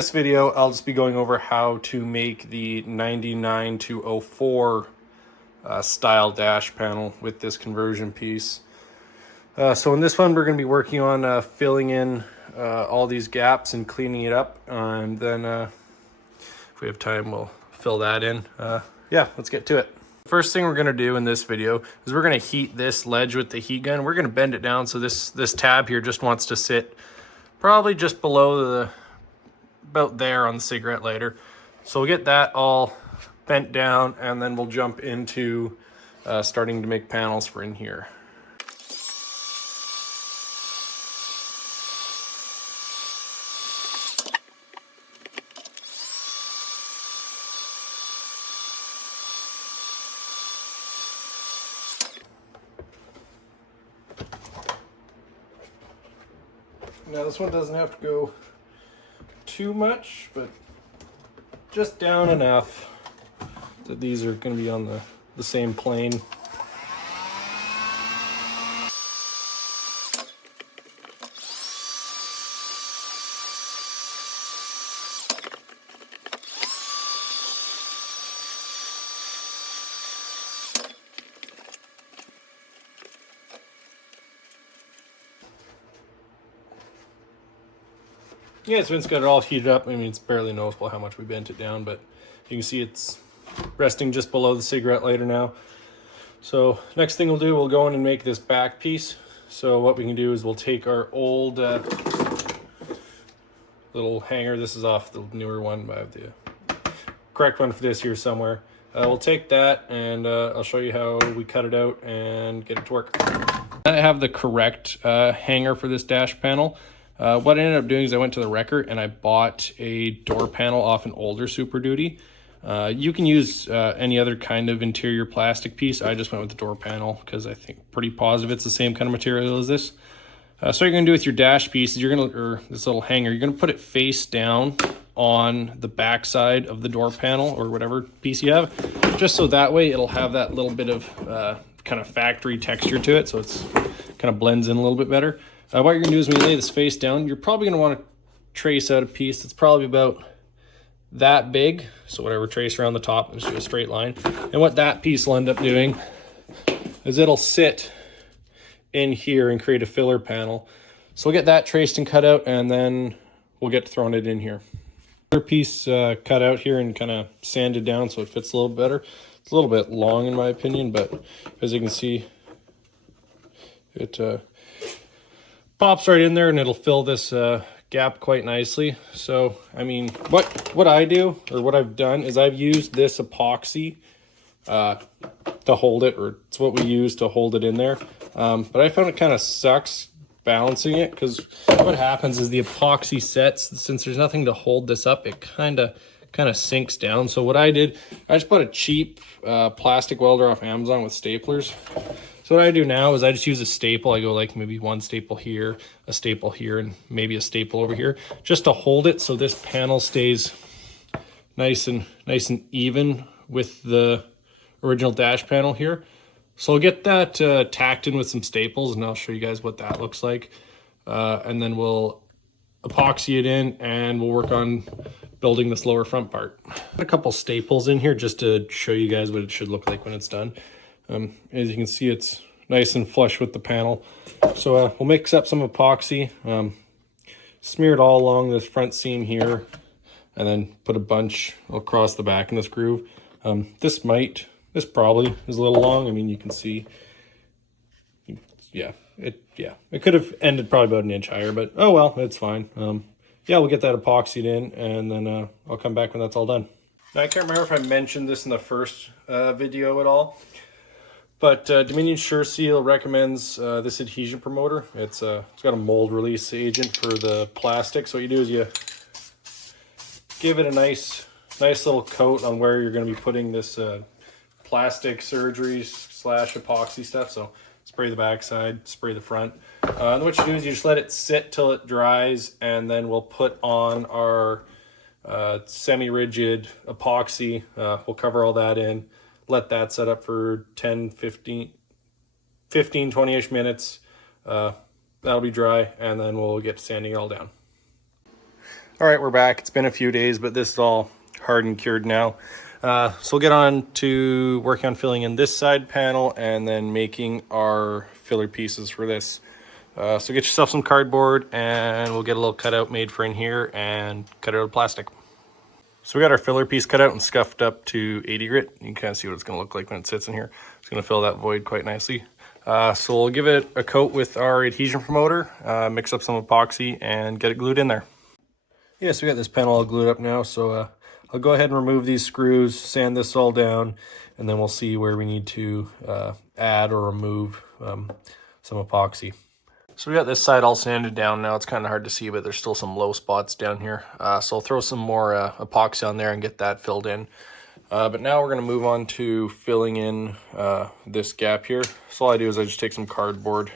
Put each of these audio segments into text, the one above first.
This video, I'll just be going over how to make the 99 to 04 style dash panel with this conversion piece. So in this one, we're going to be working on filling in all these gaps and cleaning it up. And then if we have time, we'll fill that in. Yeah, let's get to it. First thing we're going to do in this video is we're going to heat this ledge with the heat gun. We're going to bend it down so this tab here just wants to sit probably just below about there on the cigarette lighter. So we'll get that all bent down and then we'll jump into starting to make panels for in here. Now this one doesn't have to go too much, but just down enough that these are going to be on the same plane. Yeah, so it's got it all heated up. I mean, it's barely noticeable how much we bent it down, but you can see it's resting just below the cigarette lighter now. So next thing we'll do, we'll go in and make this back piece. So what we can do is we'll take our old little hanger. This is off the newer one. I have the correct one for this here somewhere. We'll take that and I'll show you how we cut it out and get it to work. I have the correct hanger for this dash panel. What I ended up doing is I went to the wrecker and I bought a door panel off an older Super Duty. You can use any other kind of interior plastic piece. I just went with the door panel because I think pretty positive it's the same kind of material as this. So what you're gonna do with your dash piece is or this little hanger, you're gonna put it face down on the back side of the door panel or whatever piece you have, just so that way it'll have that little bit of kind of factory texture to it, so it's kind of blends in a little bit better. What you're gonna do is when you lay this face down, you're probably gonna wanna trace out a piece that's probably about that big. So whatever, trace around the top, just do a straight line. And what that piece will end up doing is it'll sit in here and create a filler panel. So we'll get that traced and cut out and then we'll get throwing it in here. Another piece cut out here and kind of sanded down so it fits a little better. It's a little bit long in my opinion, but as you can see, it pops right in there and it'll fill this gap quite nicely. So, I mean, what I do, or what I've done, is I've used this epoxy to hold it, or it's what we use to hold it in there. But I found it kind of sucks balancing it, because what happens is the epoxy sets, since there's nothing to hold this up, it kind of sinks down. So what I did, I just bought a cheap plastic welder off Amazon with staplers. So what I do now is I just use a staple. I go like maybe one staple here, a staple here, and maybe a staple over here, just to hold it so this panel stays nice and even with the original dash panel here. So I'll get that tacked in with some staples, and I'll show you guys what that looks like. And then we'll epoxy it in, and we'll work on building this lower front part. A couple staples in here just to show you guys what it should look like when it's done. As you can see, it's nice and flush with the panel. So we'll mix up some epoxy, smear it all along this front seam here, and then put a bunch across the back in this groove. This probably is a little long. I mean, you can see, it could have ended probably about an inch higher, but oh well, it's fine. Yeah, we'll get that epoxied in, and then I'll come back when that's all done. Now, I can't remember if I mentioned this in the first video at all, but Dominion Sure Seal recommends this adhesion promoter. It's got a mold release agent for the plastic. So what you do is you give it a nice little coat on where you're going to be putting this plastic surgery / epoxy stuff. So spray the backside, spray the front. And what you do is you just let it sit till it dries, and then we'll put on our semi-rigid epoxy. We'll cover all that in. Let that set up for 10, 15, 20-ish minutes. That'll be dry, and then we'll get to sanding it all down. All right, we're back. It's been a few days, but this is all hard and cured now. So we'll get on to working on filling in this side panel and then making our filler pieces for this. So get yourself some cardboard and we'll get a little cutout made for in here and cut it out of plastic. So we got our filler piece cut out and scuffed up to 80 grit. You can kind of see what it's going to look like when it sits in here. It's going to fill that void quite nicely. So we'll give it a coat with our adhesion promoter, mix up some epoxy, and get it glued in there. Yeah, so we got this panel all glued up now. So I'll go ahead and remove these screws, sand this all down, and then we'll see where we need to add or remove some epoxy. So we got this side all sanded down now. It's kind of hard to see, but there's still some low spots down here. So I'll throw some more epoxy on there and get that filled in. But now we're going to move on to filling in this gap here. So all I do is I just take some cardboard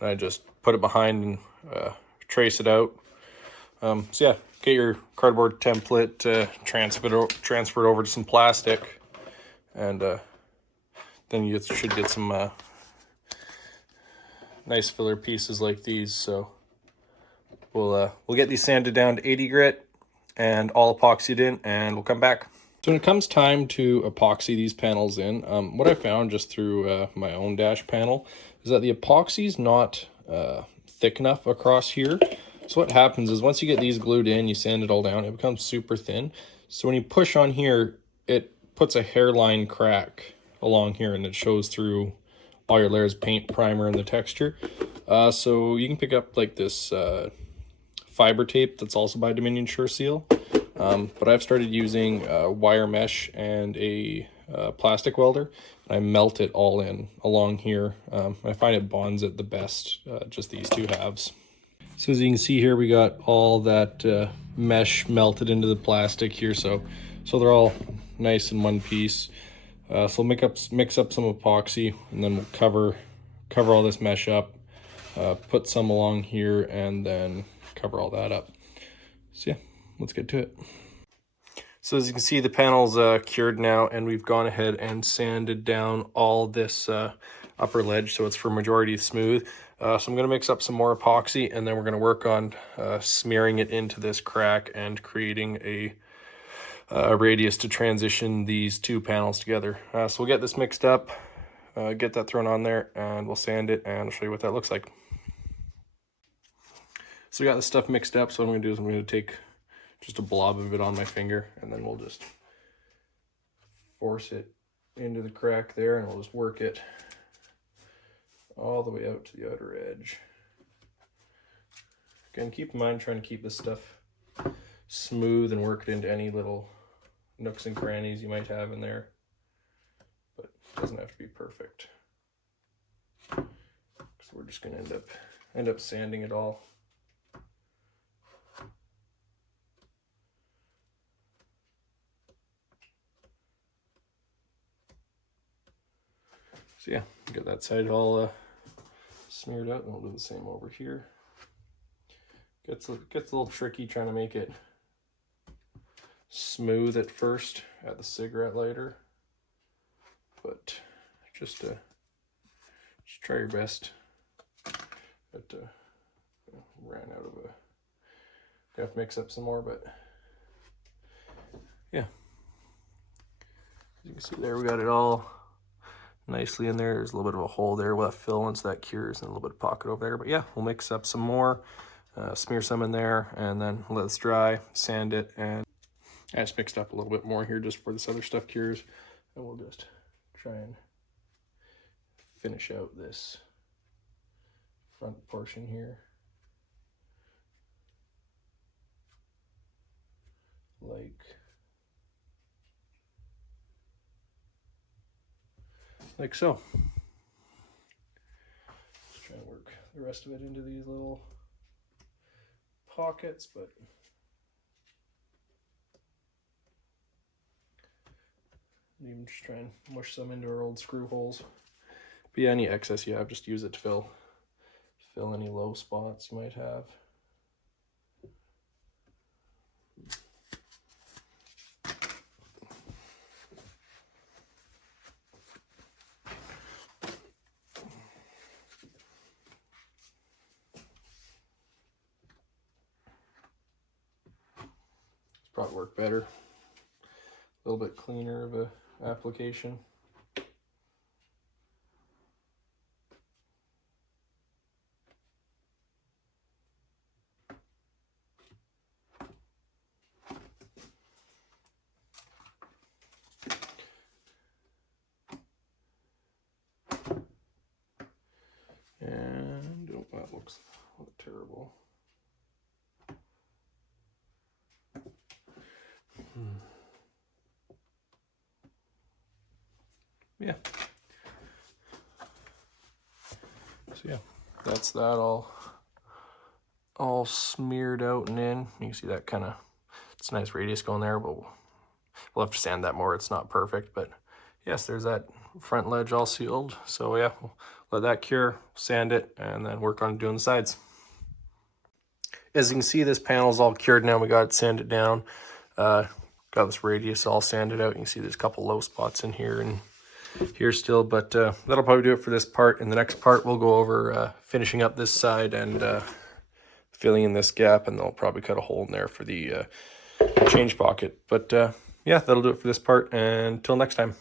and I just put it behind and trace it out. So yeah, get your cardboard template, transfer it over to some plastic, and then you should get some nice filler pieces like these. So we'll get these sanded down to 80 grit and all epoxied in, and we'll come back. So when it comes time to epoxy these panels in, what I found just through my own dash panel is that the epoxy is not thick enough across here. So what happens is once you get these glued in, you sand it all down, it becomes super thin. So when you push on here, it puts a hairline crack along here and it shows through all your layers of paint, primer, and the texture. So you can pick up like this fiber tape that's also by Dominion Sure Seal. But I've started using wire mesh and a plastic welder. And I melt it all in along here. I find it bonds it the best, just these two halves. So as you can see here, we got all that mesh melted into the plastic here. So they're all nice in one piece. So we'll mix up some epoxy, and then we'll cover all this mesh up, put some along here, and then cover all that up. So yeah, let's get to it. So as you can see, the panel's cured now, and we've gone ahead and sanded down all this upper ledge so it's for majority smooth. So I'm going to mix up some more epoxy, and then we're going to work on smearing it into this crack and creating a radius to transition these two panels together. So we'll get this mixed up, get that thrown on there, and we'll sand it, and I'll show you what that looks like. So we got this stuff mixed up, so what I'm going to do is I'm going to take just a blob of it on my finger, and then we'll just force it into the crack there, and we'll just work it all the way out to the outer edge. Again, keep in mind trying to keep this stuff smooth and work it into any little nooks and crannies you might have in there, but it doesn't have to be perfect. So we're just going to end up sanding it all. So yeah, get that side all smeared out, and we'll do the same over here. Gets a little tricky trying to make it smooth at first at the cigarette lighter, but just try your best. But ran out of a. Have to mix up some more, but yeah. As you can see there, we got it all nicely in there. There's a little bit of a hole there. We'll have fill once that cures, and a little bit of pocket over there. But yeah, we'll mix up some more, smear some in there, and then let this dry, sand it, and I just mixed up a little bit more here just for this other stuff cures, and we'll just try and finish out this front portion here. Like so. Just try and work the rest of it into these little pockets, but even just try and mush some into our old screw holes. But yeah, any excess you have, just use it to fill any low spots you might have. Probably work better. A little bit cleaner of a application. And oh, that looks terrible. Yeah. So yeah, that's that all smeared out and in. You can see that kind of, it's a nice radius going there, but we'll have to sand that more. It's not perfect, but yes, there's that front ledge all sealed. So yeah, we'll let that cure, sand it, and then work on doing the sides. As you can see, this panel is all cured now. We got it sanded down. Got this radius all sanded out. You can see there's a couple low spots in here and here still, but that'll probably do it for this part. In the next part, we'll go over finishing up this side and filling in this gap, and they'll probably cut a hole in there for the change pocket. But yeah, that'll do it for this part, and until next time.